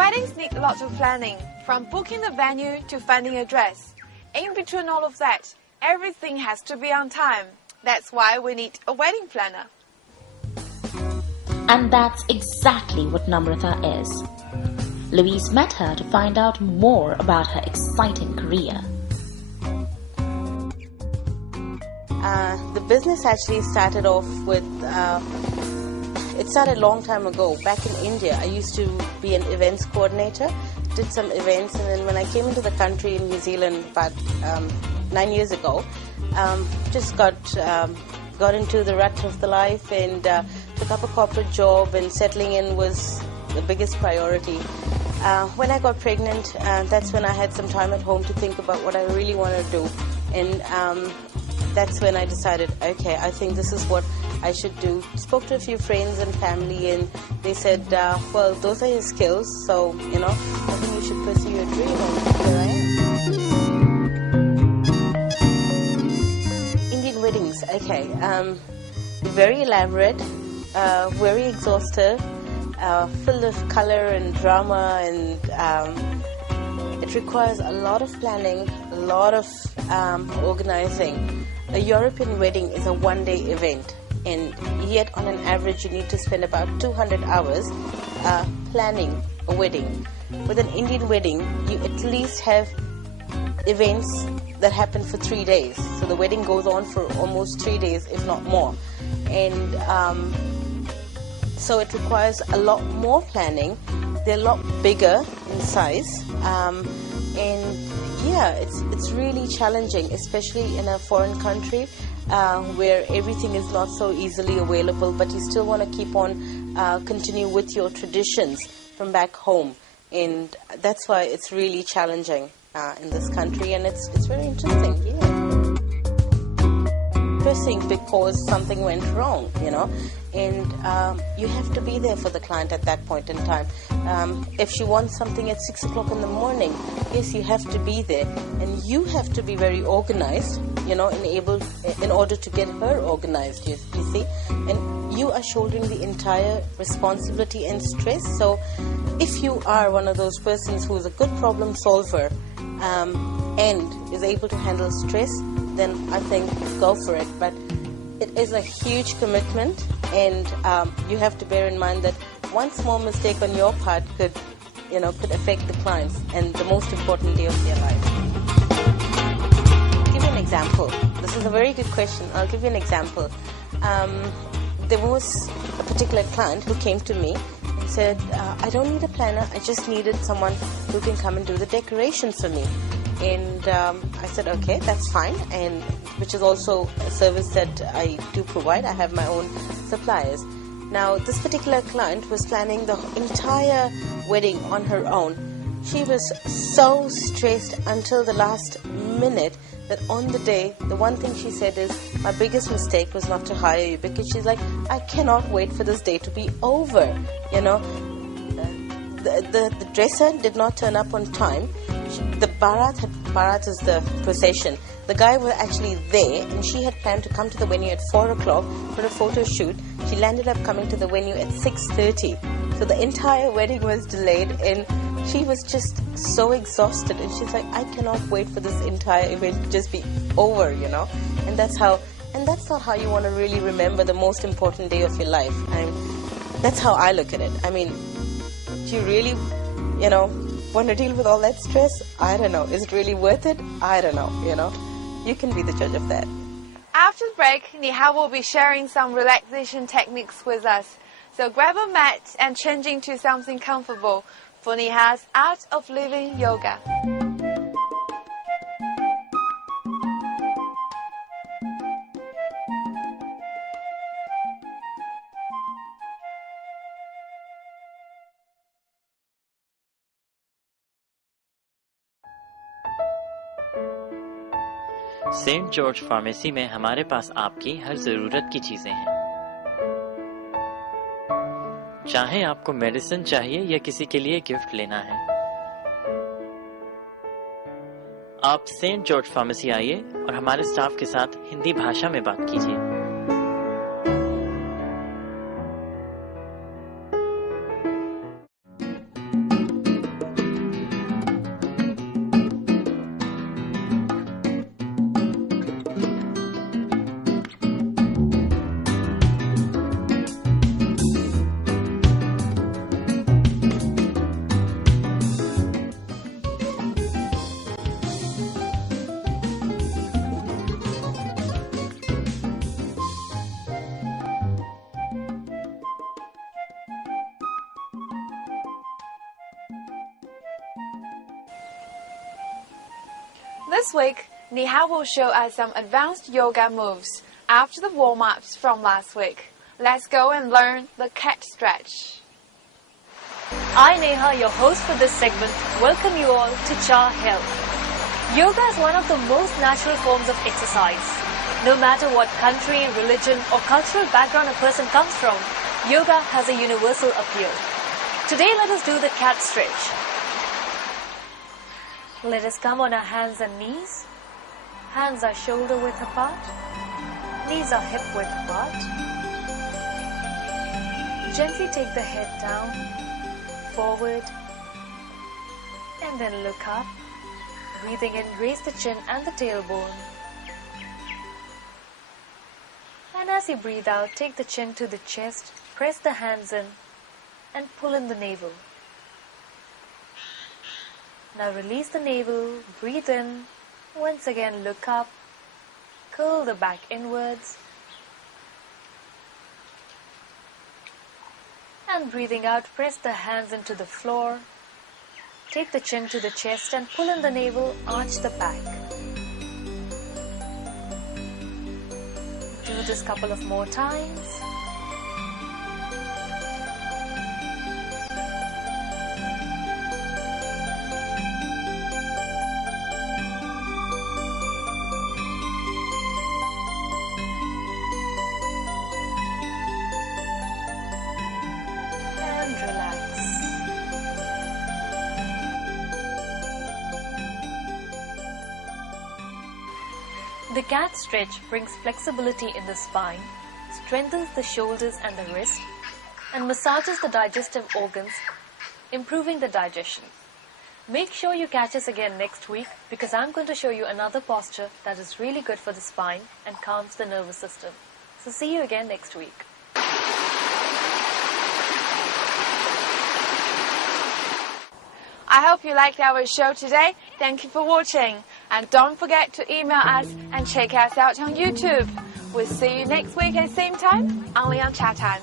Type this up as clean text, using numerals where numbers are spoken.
Weddings need a lot of planning, from booking the venue to finding a dress. In between all of that, everything has to be on time. That's why we need a wedding planner. And that's exactly what Namrita is. Louise met her to find out more about her exciting career. The business actually started off with, it started a long time ago. Back in India, I used to be an events coordinator, did some events, and then when I came into the country in New Zealand about 9 years ago, just got into the rut of the life and took up a corporate job, and settling in was the biggest priority. When I got pregnant, that's when I had some time at home to think about what I really want to do, and that's when I decided, okay, I think this is what I should do. Spoke to a few friends and family, and they said, well, those are your skills, so, I think you should pursue your dream, and here I am. Indian weddings, okay. Very elaborate, very exhaustive, filled with color and drama, and it requires a lot of planning, a lot of organizing. A European wedding is a one-day event, and yet on an average you need to spend about 200 hours planning a wedding. With an Indian wedding, you at least have events that happen for 3 days. So the wedding goes on for almost 3 days, if not more. And so it requires a lot more planning. They're a lot bigger in size. And yeah, it's really challenging, especially in a foreign country where everything is not so easily available, but you still want to keep on continue with your traditions from back home, and that's why it's really challenging in this country, and it's very interesting. Yeah. Pressing because something went wrong, and you have to be there for the client at that point in time. If she wants something at 6 o'clock in the morning, yes, you have to be there, and you have to be very organized, in order to get her organized, you see, and you are shouldering the entire responsibility and stress. So if you are one of those persons who is a good problem solver and is able to handle stress, then I think go for it. But it is a huge commitment, and you have to bear in mind that one small mistake on your part could affect the clients and the most important day of their life. I'll give you an example. This is a very good question. I'll give you an example. There was a particular client who came to me and said, I don't need a planner, I just needed someone who can come and do the decorations for me. And I said, okay, that's fine, and which is also a service that I do provide. I have my own suppliers. Now, this particular client was planning the entire wedding on her own. She was so stressed until the last minute that on the day, the one thing she said is, my biggest mistake was not to hire you, because she's like, I cannot wait for this day to be over. The dresser did not turn up on time. The Bharat is the procession. The guy was actually there, and she had planned to come to the venue at 4 o'clock for a photo shoot. She landed up coming to the venue at 6:30. So the entire wedding was delayed, and she was just so exhausted. And she's like, I cannot wait for this entire event to just be over, And that's not how you want to really remember the most important day of your life. That's how I look at it. Do you really, want to deal with all that stress? I don't know. Is it really worth it? I don't know, You can be the judge of that. After the break, Neha will be sharing some relaxation techniques with us. So grab a mat and change into something comfortable for Neha's Art of Living Yoga. Saint George Pharmacy में हमारे पास आपकी हर जरूरत की चीजें हैं। चाहे आपको medicine चाहिए या किसी के लिए गिफ्ट लेना है, आप सेंट जॉर्ज फार्मेसी आइए और हमारे स्टाफ के साथ हिंदी भाषा में बात कीजिए। This week, Neha will show us some advanced yoga moves after the warm-ups from last week. Let's go and learn the cat stretch. I, Neha, your host for this segment, welcome you all to Cha Health. Yoga is one of the most natural forms of exercise. No matter what country, religion or cultural background a person comes from, yoga has a universal appeal. Today let us do the cat stretch. Let us come on our hands and knees. Hands are shoulder width apart. Knees are hip width apart. Gently take the head down, forward, and then look up. Breathing in, raise the chin and the tailbone. And as you breathe out, take the chin to the chest, press the hands in, and pull in the navel. Now release the navel, breathe in, once again look up, curl the back inwards, and breathing out, press the hands into the floor, take the chin to the chest and pull in the navel, arch the back. Do this couple of more times. The cat stretch brings flexibility in the spine, strengthens the shoulders and the wrist, and massages the digestive organs, improving the digestion. Make sure you catch us again next week because I'm going to show you another posture that is really good for the spine and calms the nervous system. So see you again next week. I hope you liked our show today. Thank you for watching. And don't forget to email us and check us out on YouTube. We'll see you next week at the same time, only on Chatime.